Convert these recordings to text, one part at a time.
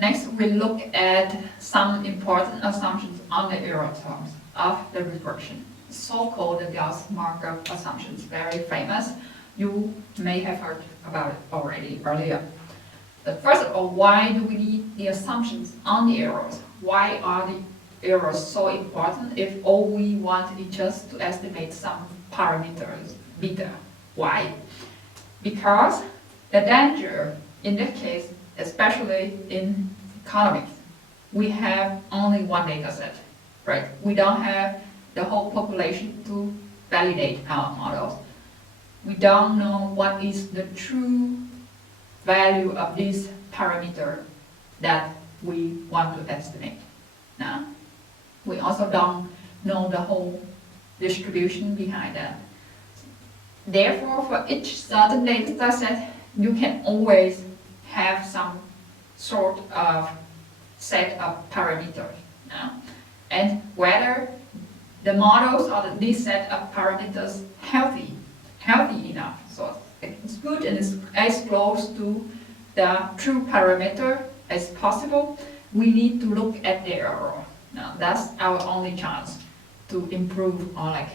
Next, we look at some important assumptions on the error terms of the regression, so-called the Gauss Markov Assumptions, very famous. You may have heard about it already earlier. But first of all, why do we need the assumptions on the errors? Why are the errors so important if all we want is just to estimate some parameters, beta? Why? Because the danger in this case, especially in economics, we have only one data set, right? We don't have the whole population to validate our models. We don't know what is the true value of this parameter that we want to estimate. Now, we also don't know the whole distribution behind that. Therefore, for each certain data set, you can always have some sort of set of parameters. And whether the models or this set of parameters healthy enough, so it's good and it's as close to the true parameter as possible, we need to look at the error. Now, that's our only chance to improve or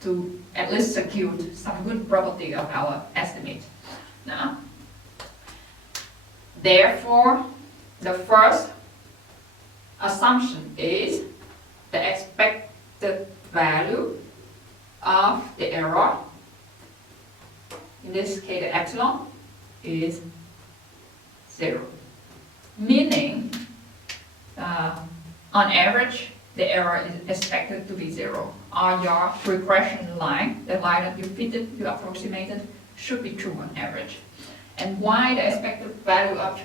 to at least secure some good property of our estimate. Now, therefore, the first assumption is the expected value of the error, in this case the epsilon, is 0. Meaning, on average, the error is expected to be 0. On your regression line, the line that you fitted, you approximated, should be true on average. And why the expected value of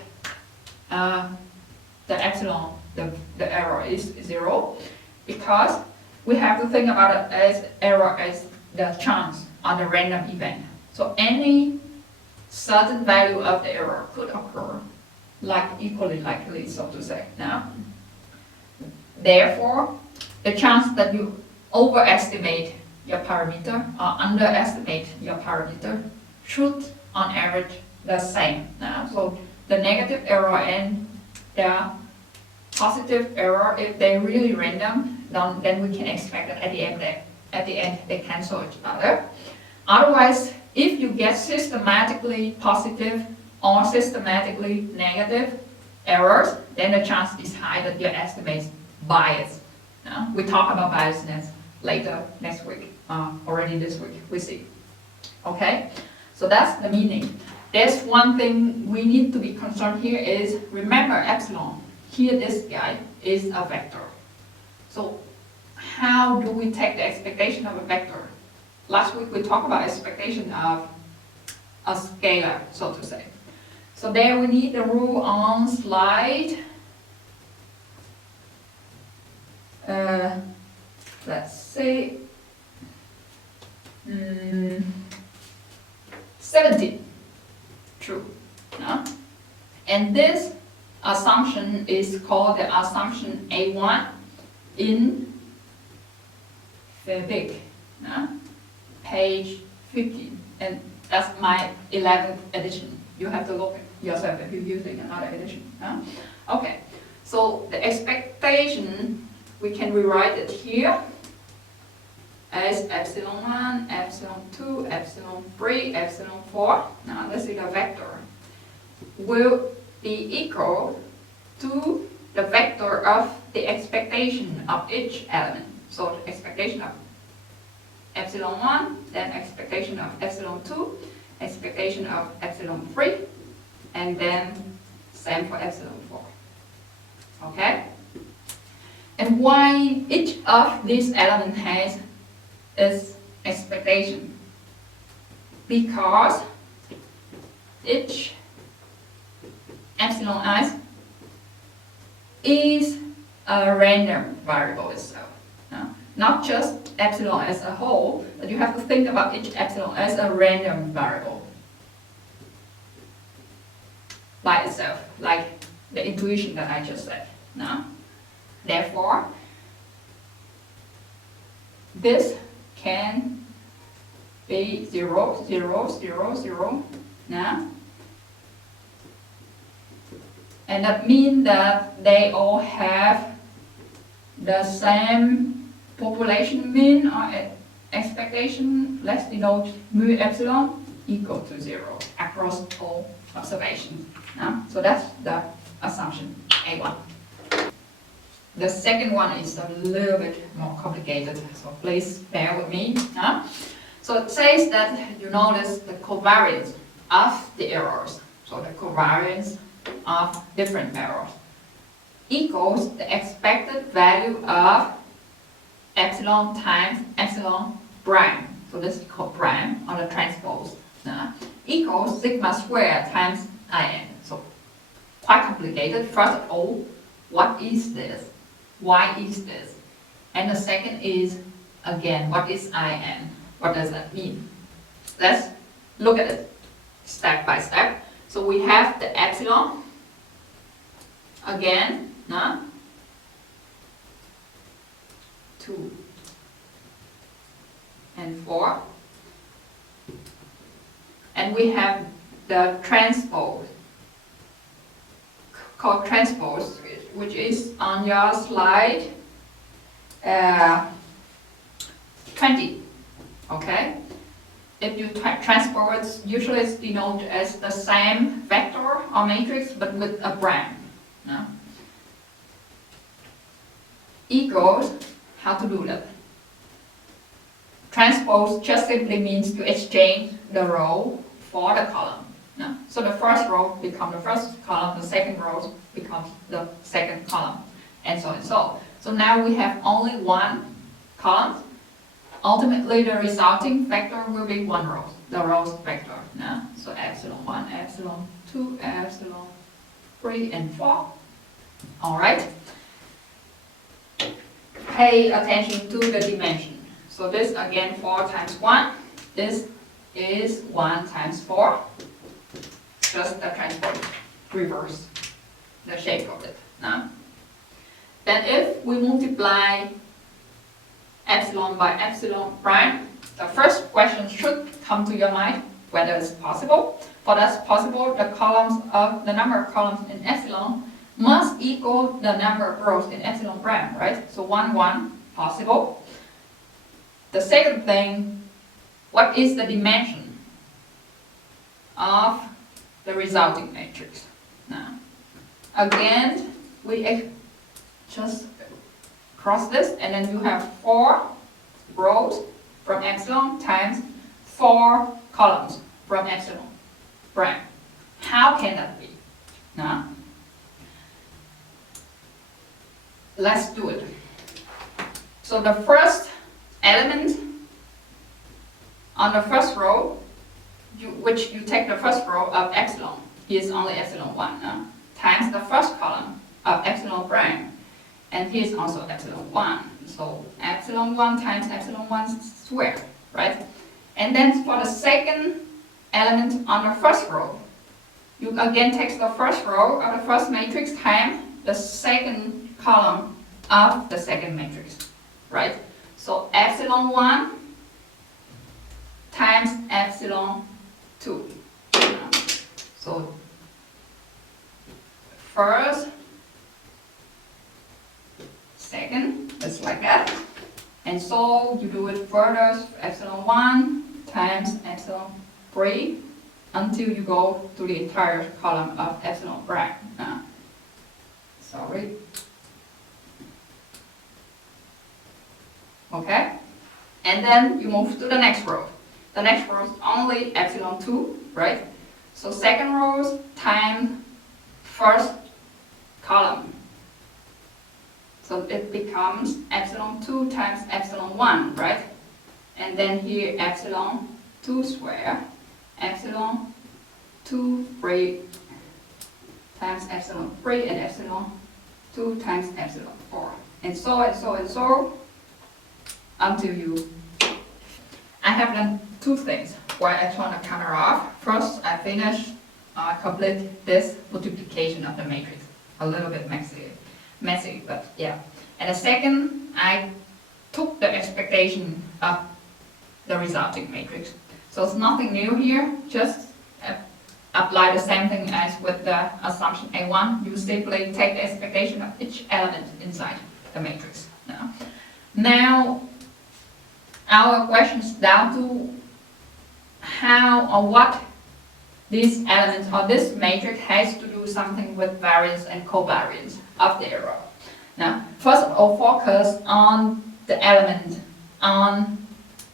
the epsilon, the error is 0? Because we have to think about it as error as the chance or the random event. So any certain value of the error could occur, like equally likely, so to say. Now, therefore, the chance that you overestimate your parameter or underestimate your parameter should, on average, the same. Now, so the negative error and the positive error, if they're really random, then we can expect that at the end they cancel each other. Otherwise, if you get systematically positive or systematically negative errors, then the chance is high that your estimate is biased. We talk about biasness later next week, already this week, we see. Okay, so that's the meaning. There's one thing we need to be concerned here is, remember epsilon, here this guy is a vector. So how do we take the expectation of a vector? Last week we talked about expectation of a scalar, so to say. So there we need the rule on slide, let's say, 17. True. No? And this assumption is called the assumption A1 in Febik, no? Page 15. And that's my 11th edition. You have to look at yourself if you're using another edition. No? Okay, so the expectation, we can rewrite it here as epsilon 1, epsilon 2, epsilon 3, epsilon 4. Now this is a vector. Will be equal to the vector of the expectation of each element. So the expectation of epsilon 1, then expectation of epsilon 2, expectation of epsilon 3, and then same for epsilon 4. Okay? And why each of these elements has its expectation? Because each epsilon I is a random variable itself. No? Not just epsilon as a whole, but you have to think about each epsilon as a random variable by itself, like the intuition that I just said. No? Therefore, this can be 0, 0, 0, 0, no? And that means that they all have the same population mean or expectation. Let's denote mu epsilon equal to 0 across all observations. So that's the assumption A1. The second one is a little bit more complicated, so please bear with me. So it says that you notice the covariance of the errors, so the covariance of different errors, equals the expected value of epsilon times epsilon prime. So this is called prime on the transpose. Equals sigma squared times in. So quite complicated. First of all, what is this? Why is this? And the second is, again, what is in? What does that mean? Let's look at it step by step. So we have the epsilon, again, 2 and 4. And we have the transpose, called transpose, which is on your slide 20. Okay? If you transpose, usually it's denoted as the same vector or matrix but with a prime. Equals, how to do that? Transpose just simply means to exchange the row for the column. So the first row becomes the first column, the second row becomes the second column, and so and so. So now we have only one column. Ultimately, the resulting vector will be one row, the rows vector. So epsilon 1, epsilon 2, epsilon 3, and 4. All right. Pay attention to the dimension. So this again 4 times 1. This is 1 times 4. Just the transpose, reverse the shape of it. Then if we multiply epsilon by epsilon prime, the first question should come to your mind whether it's possible. For that's possible, the number of columns in epsilon must equal the number of rows in epsilon prime, right? So 1, 1, possible. The second thing, what is the dimension of the resulting matrix? Again, we just cross this, and then you have 4 rows from epsilon times 4 columns from epsilon prime. How can that be? Let's do it. So the first element on the first row, which you take the first row of epsilon, here is only epsilon 1, times the first column of epsilon prime, and here is also epsilon 1. So epsilon 1 times epsilon 1 squared, right? And then for the second element on the first row, you again take the first row of the first matrix times the second column of the second matrix, right? So epsilon 1 times epsilon 2. So first, second, just like that. And so you do it further, epsilon 1 times epsilon 3 until you go to the entire column of epsilon prime. Sorry. Okay? And then you move to the next row. The next row is only epsilon 2, right? So second row times first column. So it becomes epsilon 2 times epsilon 1, right? And then here epsilon 2 squared, epsilon 2 3 times epsilon 3, and epsilon 2 times epsilon 4. And so and so and so until you... I have done 2 things while I turn the camera off. First, I complete this multiplication of the matrix. A little bit messy, but yeah. And the second, I took the expectation of the resulting matrix. So it's nothing new here, just apply the same thing as with the assumption A1. You simply take the expectation of each element inside the matrix. Now our question is down to how or what these elements or this matrix has to do something with variance and covariance of the error. Now, first of all, focus on the element on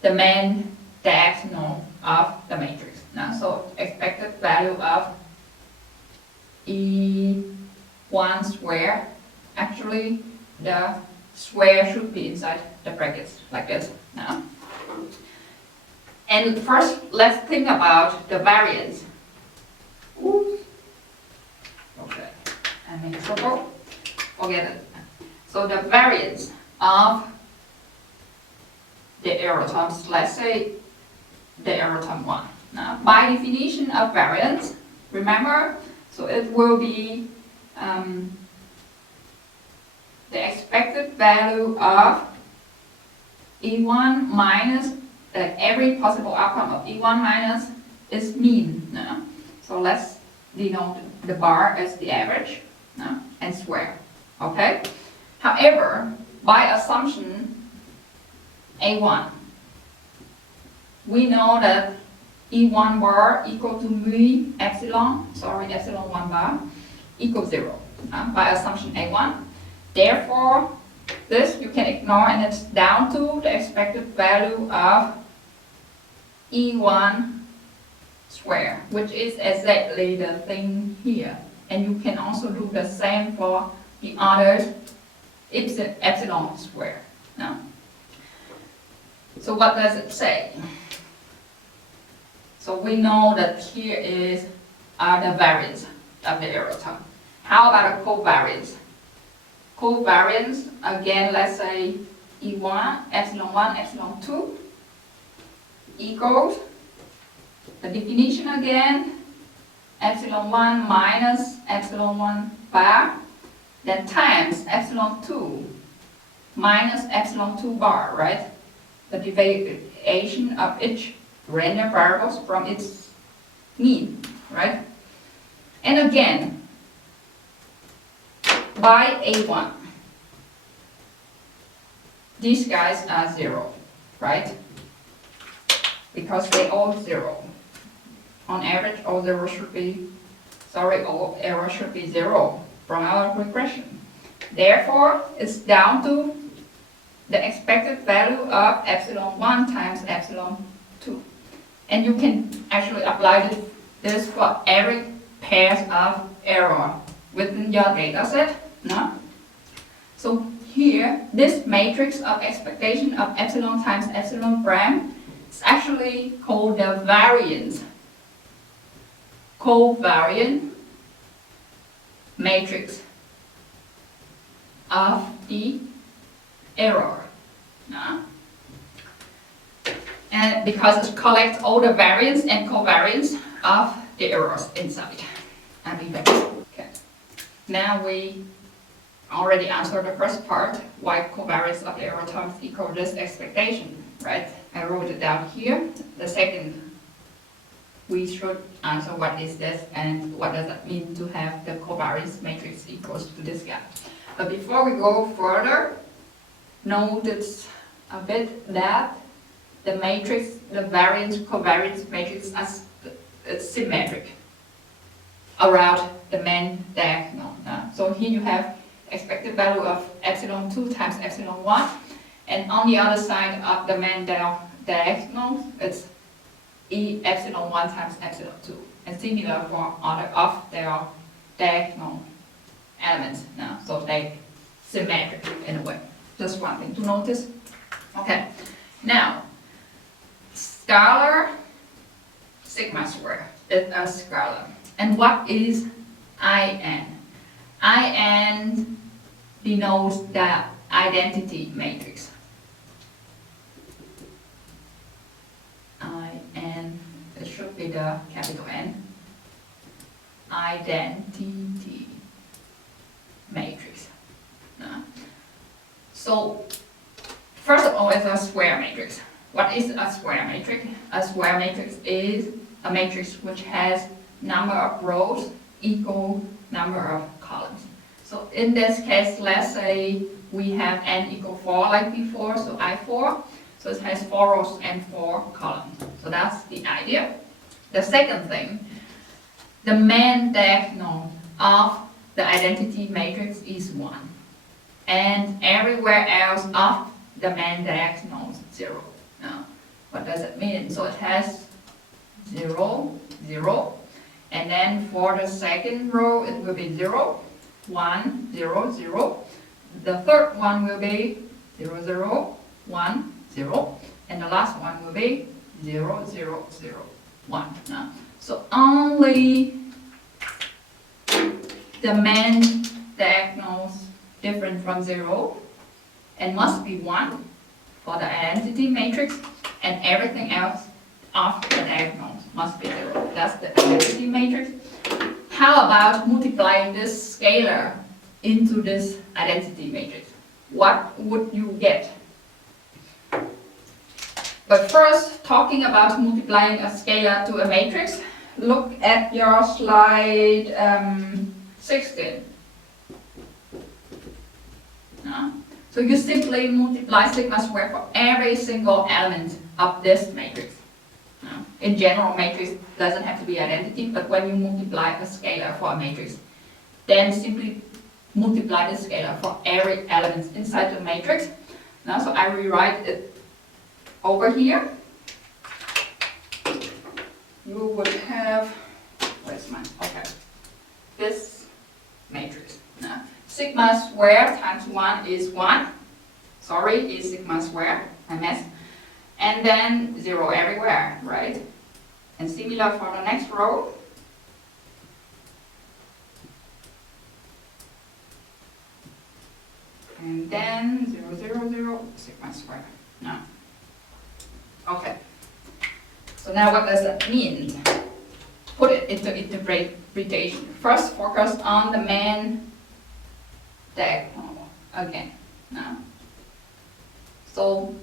the main diagonal of the matrix. Now, so expected value of E1 square, actually the square should be inside the brackets like this. Now, and first let's think about the variance. Oops. Okay, I'm in trouble. Forget it. So the variance of the error terms, let's say the error term 1. Now, by definition of variance, remember, so it will be the expected value of E1 minus every possible outcome of E1 minus is mean. So let's denote the bar as the average and square. Okay. However, by assumption A1, we know that E1 bar equal to mu epsilon, epsilon 1 bar equals 0 by assumption A1. Therefore, this you can ignore and it's down to the expected value of E1 square, which is exactly the thing here. And you can also do the same for the others, epsilon square. No? So what does it say? So we know that here is the variance of the error term. How about a covariance? Covariance, again, let's say E1, epsilon 1, epsilon 2 equals, the definition again, epsilon 1 minus epsilon 1 bar, then times epsilon 2 minus epsilon 2 bar, right? The deviation of each random variables from its mean, right? And again, by A1, these guys are 0, right? Because they all 0. On average, all error should be 0 from our regression. Therefore, it's down to the expected value of epsilon 1 times epsilon 2. And you can actually apply this for every pair of error within your data set. No? So here, this matrix of expectation of epsilon times epsilon prime is actually called the variance, covariant matrix of the error. No? And because it collects all the variance and covariance of the errors inside. Okay. Now we already answered the first part, why covariance of the error terms equal this expectation, right? I wrote it down here. The second, we should answer what is this and what does it mean to have the covariance matrix equals to this guy. But before we go further, notice a bit that the matrix, the variance covariance matrix, it's symmetric around the main diagonal. So here you have expected value of epsilon 2 times epsilon 1, and on the other side of the main diagonal, it's epsilon 1 times epsilon 2, and similar for other of their diagonal elements. So they symmetric in a way. Just one thing to notice. Okay, now scalar sigma square is a scalar. And what is IN? IN denotes the identity matrix. IN, it should be the capital N. Identity matrix. So, first of all, it's a square matrix. What is a square matrix? A square matrix is a matrix which has number of rows equal number of columns. So in this case, let's say we have n equal 4 like before, so I4. So it has 4 rows and 4 columns. So that's the idea. The second thing, the main diagonal of the identity matrix is 1. And everywhere else of the main diagonal is 0. Now, what does it mean? So it has 0, 0. And then for the second row, it will be 0, 1, 0, 0. The third one will be 0, 0, 1, 0. And the last one will be 0, 0, 0, 1. Now, so only the main diagonals different from 0 and must be 1 for the identity matrix, and everything else of the diagonals must be 0. That's the identity matrix. How about multiplying this scalar into this identity matrix? What would you get? But first, talking about multiplying a scalar to a matrix, look at your slide 16. So you simply multiply sigma squared for every single element of this matrix. In general, matrix doesn't have to be identity, but when you multiply a scalar for a matrix, then simply multiply the scalar for every element inside the matrix. Now, so I rewrite it over here. You would have, where's mine? Okay, this matrix. Now, sigma squared times 1 is 1. Sorry, is sigma squared. I messed. And then 0 everywhere, right? And similar for the next row. And then 0, 0, 0, sigma squared. No. Okay. So now what does that mean? Put it into interpretation. First, focus on the main diagonal again. Now, so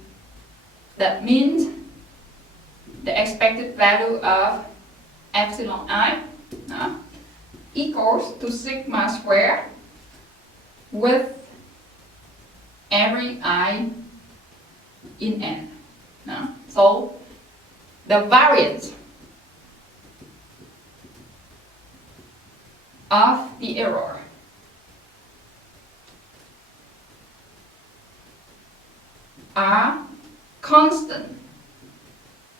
that means the expected value of epsilon I equals to sigma squared with every I in n. So the variance of the error are constant.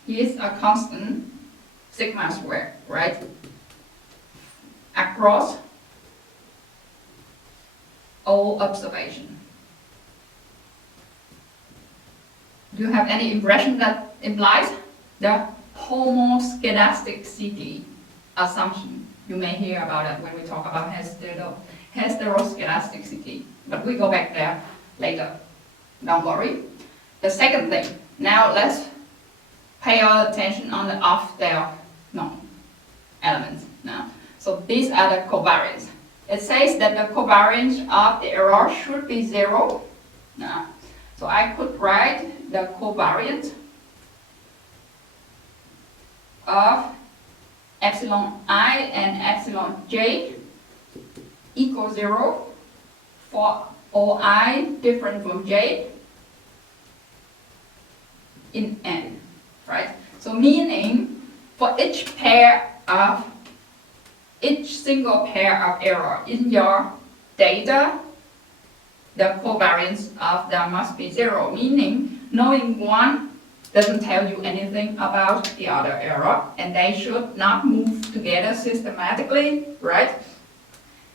Here's a constant sigma squared, right? Across all observation. Do you have any impression that implies the homoscedasticity assumption? You may hear about it when we talk about heteroscedasticity, but we go back there later. Don't worry. The second thing, now let's pay our attention on the off-diagonal elements. So these are the covariance. It says that the covariance of the error should be 0. So I could write the covariance of epsilon I and epsilon j equals 0 for all I different from j in n, right? So meaning for each single pair of error in your data, the covariance of them must be 0, meaning knowing one doesn't tell you anything about the other error, and they should not move together systematically, right?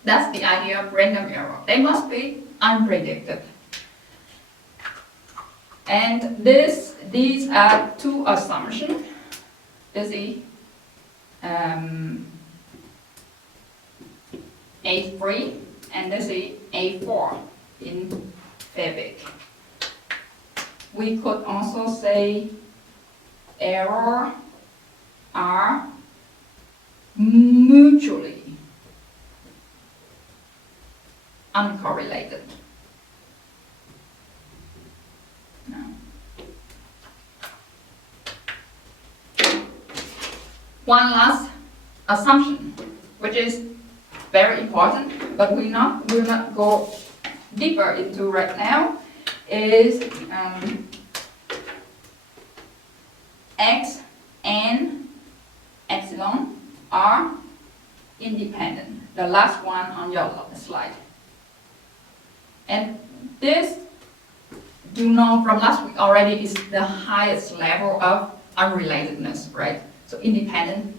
That's the idea of random error. They must be unpredicted. And these are two assumptions. This is A3 and this is A4 in Fabric. We could also say error are mutually uncorrelated. One last assumption, which is very important, but will not go deeper into right now, is x and epsilon are independent. The last one on your slide. And this, you know from last week already, is the highest level of unrelatedness, right? So independent,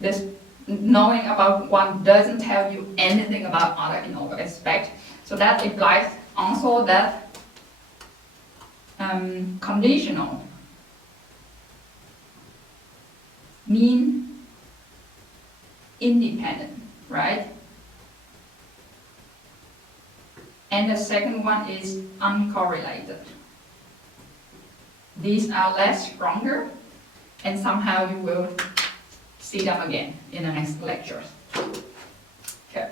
this knowing about one doesn't tell you anything about other in other aspect. So that implies also that conditional mean independent, right? And the second one is uncorrelated. These are less stronger, and somehow you will see them again in the next lectures. Okay,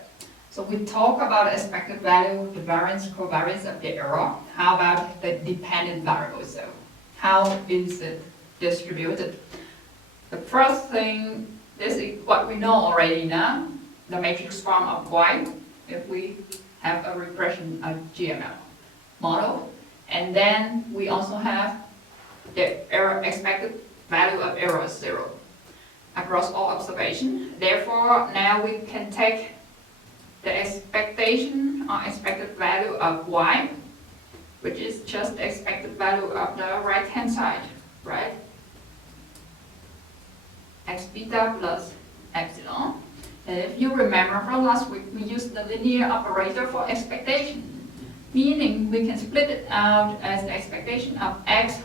so we talk about the expected value, the variance, covariance of the error. How about the dependent variable? So how is it distributed? The first thing, this is what we know already now, the matrix form of Y, if we have a regression of GML model. And then we also have the error expected value of error 0 across all observations. Therefore, now we can take the expectation or expected value of Y, which is just the expected value of the right hand side, right? X beta plus epsilon. And if you remember from last week, we used the linear operator for expectation, meaning we can split it out as the expectation of x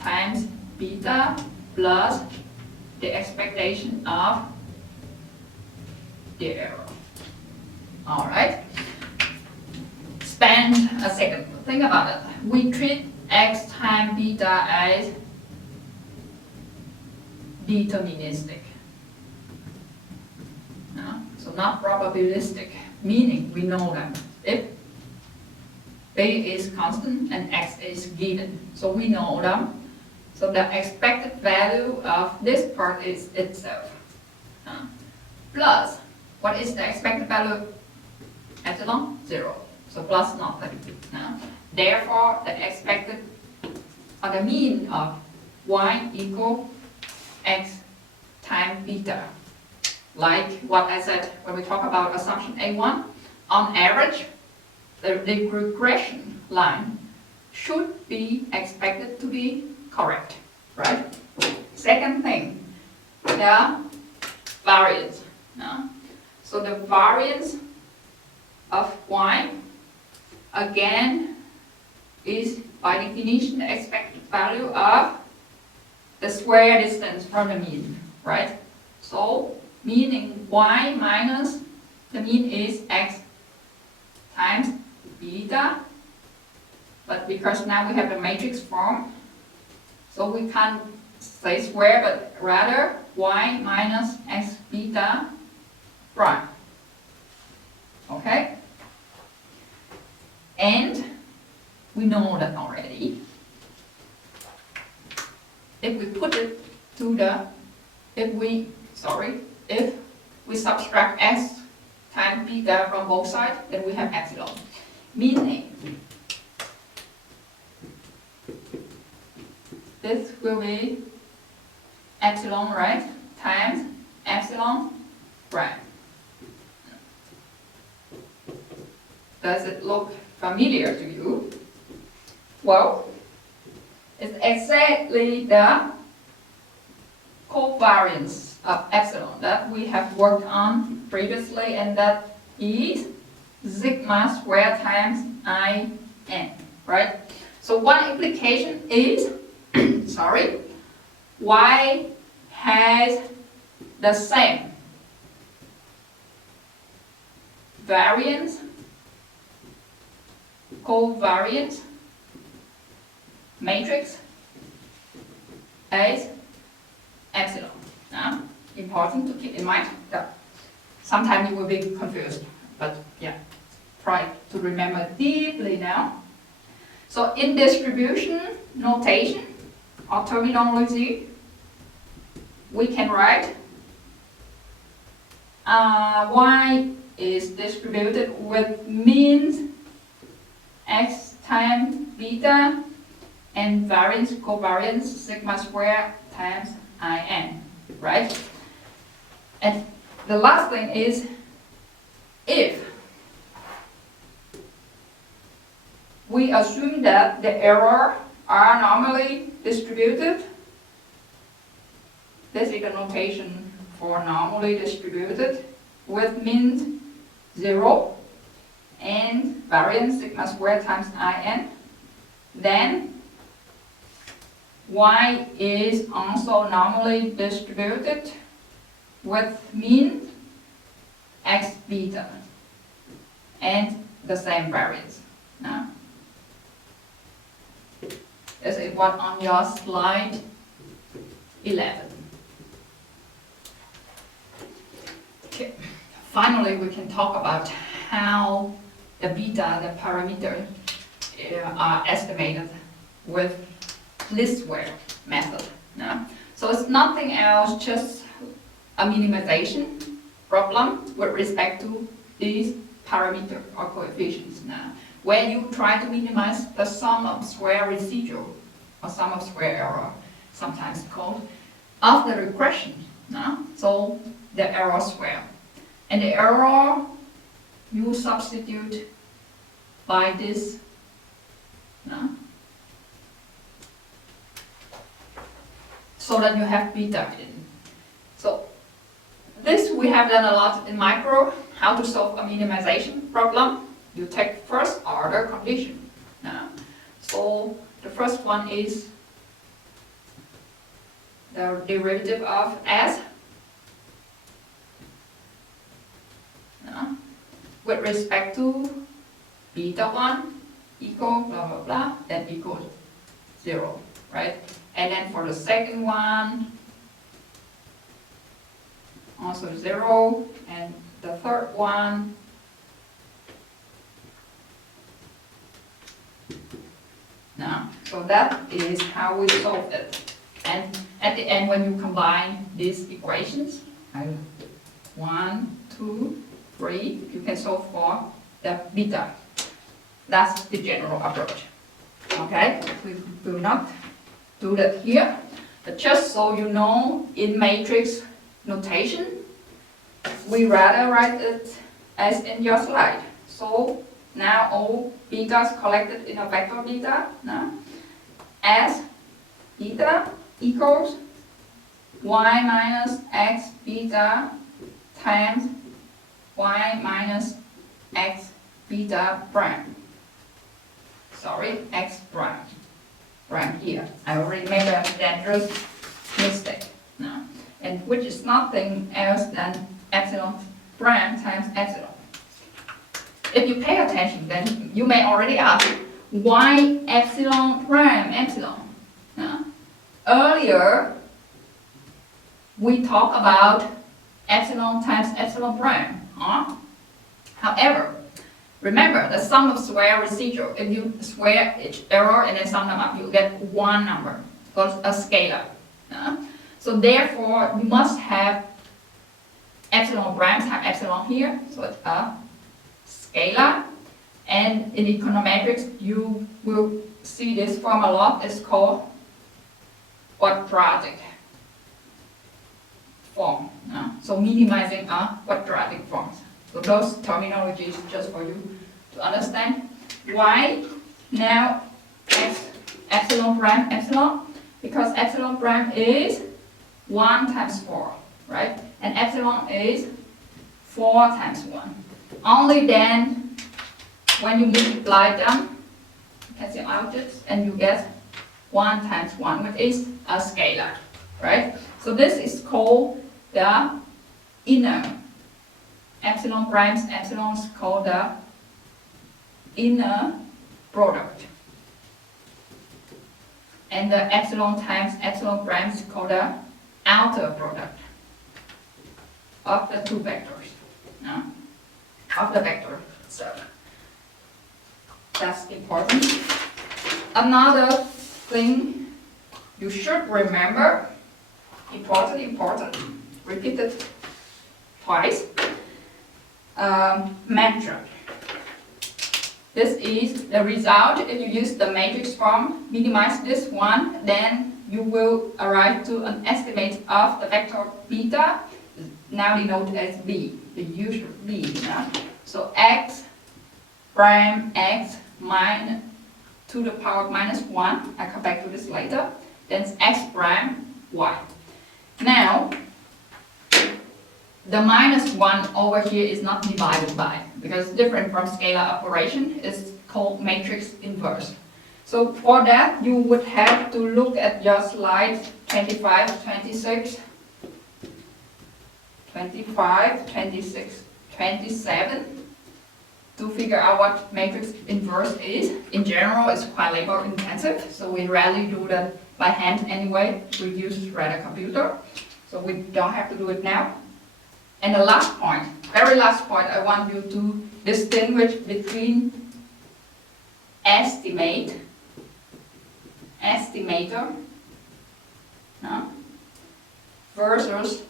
times beta plus the expectation of the error. All right. Spend a second. Think about it. We treat x times beta as deterministic. So not probabilistic, meaning we know that if B is constant and X is given, so we know them. So the expected value of this part is itself. Plus, what is the expected value of epsilon? 0. So plus nothing. Therefore, the expected, or the mean of Y equal X times beta. Like what I said when we talk about assumption A1, on average, the regression line should be expected to be correct, right? Second thing, the variance. So the variance of Y, again, is by definition the expected value of the square distance from the mean, right? So meaning Y minus the mean is X times beta, but because now we have the matrix form, so we can't say square, but rather Y minus X beta prime. Okay? And we know that already. If we put it to the, if we subtract x times beta from both sides, then we have epsilon. Meaning, this will be epsilon, right, times epsilon prime. Does it look familiar to you? Well, it's exactly the covariance of epsilon that we have worked on previously, and that is sigma squared times IN, right? So one implication is, Y has the same variance, covariance matrix as epsilon. Important to keep in mind. Sometimes you will be confused, but yeah, try to remember deeply now. So in distribution notation or terminology, we can write y is distributed with mean x times beta and variance covariance sigma squared times in, right? And the last thing is, if we assume that the error are normally distributed, this is the notation for normally distributed with mean 0 and variance sigma squared times in, then y is also normally distributed with mean x beta and the same variance. Now, this is what on your slide 11. Okay. Finally, we can talk about how the beta, the parameter, are estimated with least square method. No? So it's nothing else, just a minimization problem with respect to these parameter or coefficients. Now, where you try to minimize the sum of square residual or sum of square error, sometimes called, of the regression. No? So the error square. And the error you substitute by this. No? So that you have beta in. So this we have done a lot in micro, how to solve a minimization problem. You take first order condition. Now, so the first one is the derivative of S with respect to beta 1 equal blah blah blah, then equals 0, right? And then for the second one, also 0, and the third one, now, so that is how we solve it. And at the end, when you combine these equations, 1, 2, 3, you can solve for the beta. That's the general approach. Okay, we will not do that here, but just so you know, in matrix notation, we rather write it as in your slide. So now all betas collected in a vector beta, no? As beta equals y minus x beta times y minus x beta prime. Sorry, x prime. Prime here. I already made a dangerous mistake. No? And which is nothing else than epsilon prime times epsilon. If you pay attention, then you may already ask, why epsilon prime epsilon? No? Earlier, we talked about epsilon times epsilon prime. However, remember the sum of square residual. If you square each error and then sum them up, you get one number, called a scalar. So therefore, you must have epsilon prime times epsilon here, so it's a scalar. And in econometrics, you will see this form a lot. It's called quadratic form. So minimizing a quadratic form. So those terminologies just for you to understand. Why now epsilon prime epsilon? Because epsilon prime is 1 times 4, right? And epsilon is 4 times 1. Only then, when you multiply them, as your outputs, and you get 1 times 1, which is a scalar, right? So this is called the inner. Epsilon primes, epsilons called the inner product. And the epsilon times epsilon primes called the outer product of the two vectors. Of the vector. So that's important. Another thing you should remember, important, repeat it twice. metric. This is the result. If you use the matrix form, minimize this one, then you will arrive to an estimate of the vector beta, now denoted as b, the usual b. Yeah? So x prime x minus to the power of -1, I come back to this later, then x prime y. Now, the -1 over here is not divided by, because it's different from scalar operation, it's called matrix inverse. So for that, you would have to look at your slide 25, 26, 25, 26, 27 to figure out what matrix inverse is. In general, it's quite labor intensive, so we rarely do that by hand anyway. We use rather computer, so we don't have to do it now. And the last point, very last point, I want you to distinguish between estimator versus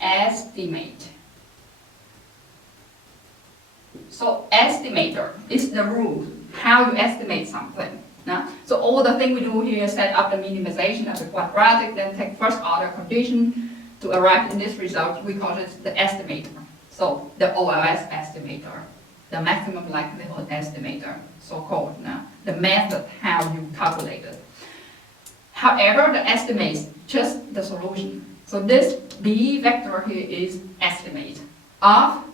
estimate. So estimator is the rule, how you estimate something. So all the thing we do here is set up the minimization of the quadratic, then take first order condition to arrive in this result. We call it the estimator. So the OLS estimator, the maximum likelihood estimator, so-called. The method how you calculate it. However, the estimate is just the solution. So this B vector here is estimate of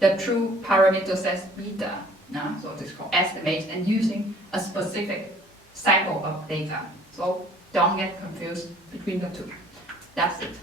the true parameter set beta. So it's called estimate and using a specific sample of data. So don't get confused between the two. That's it.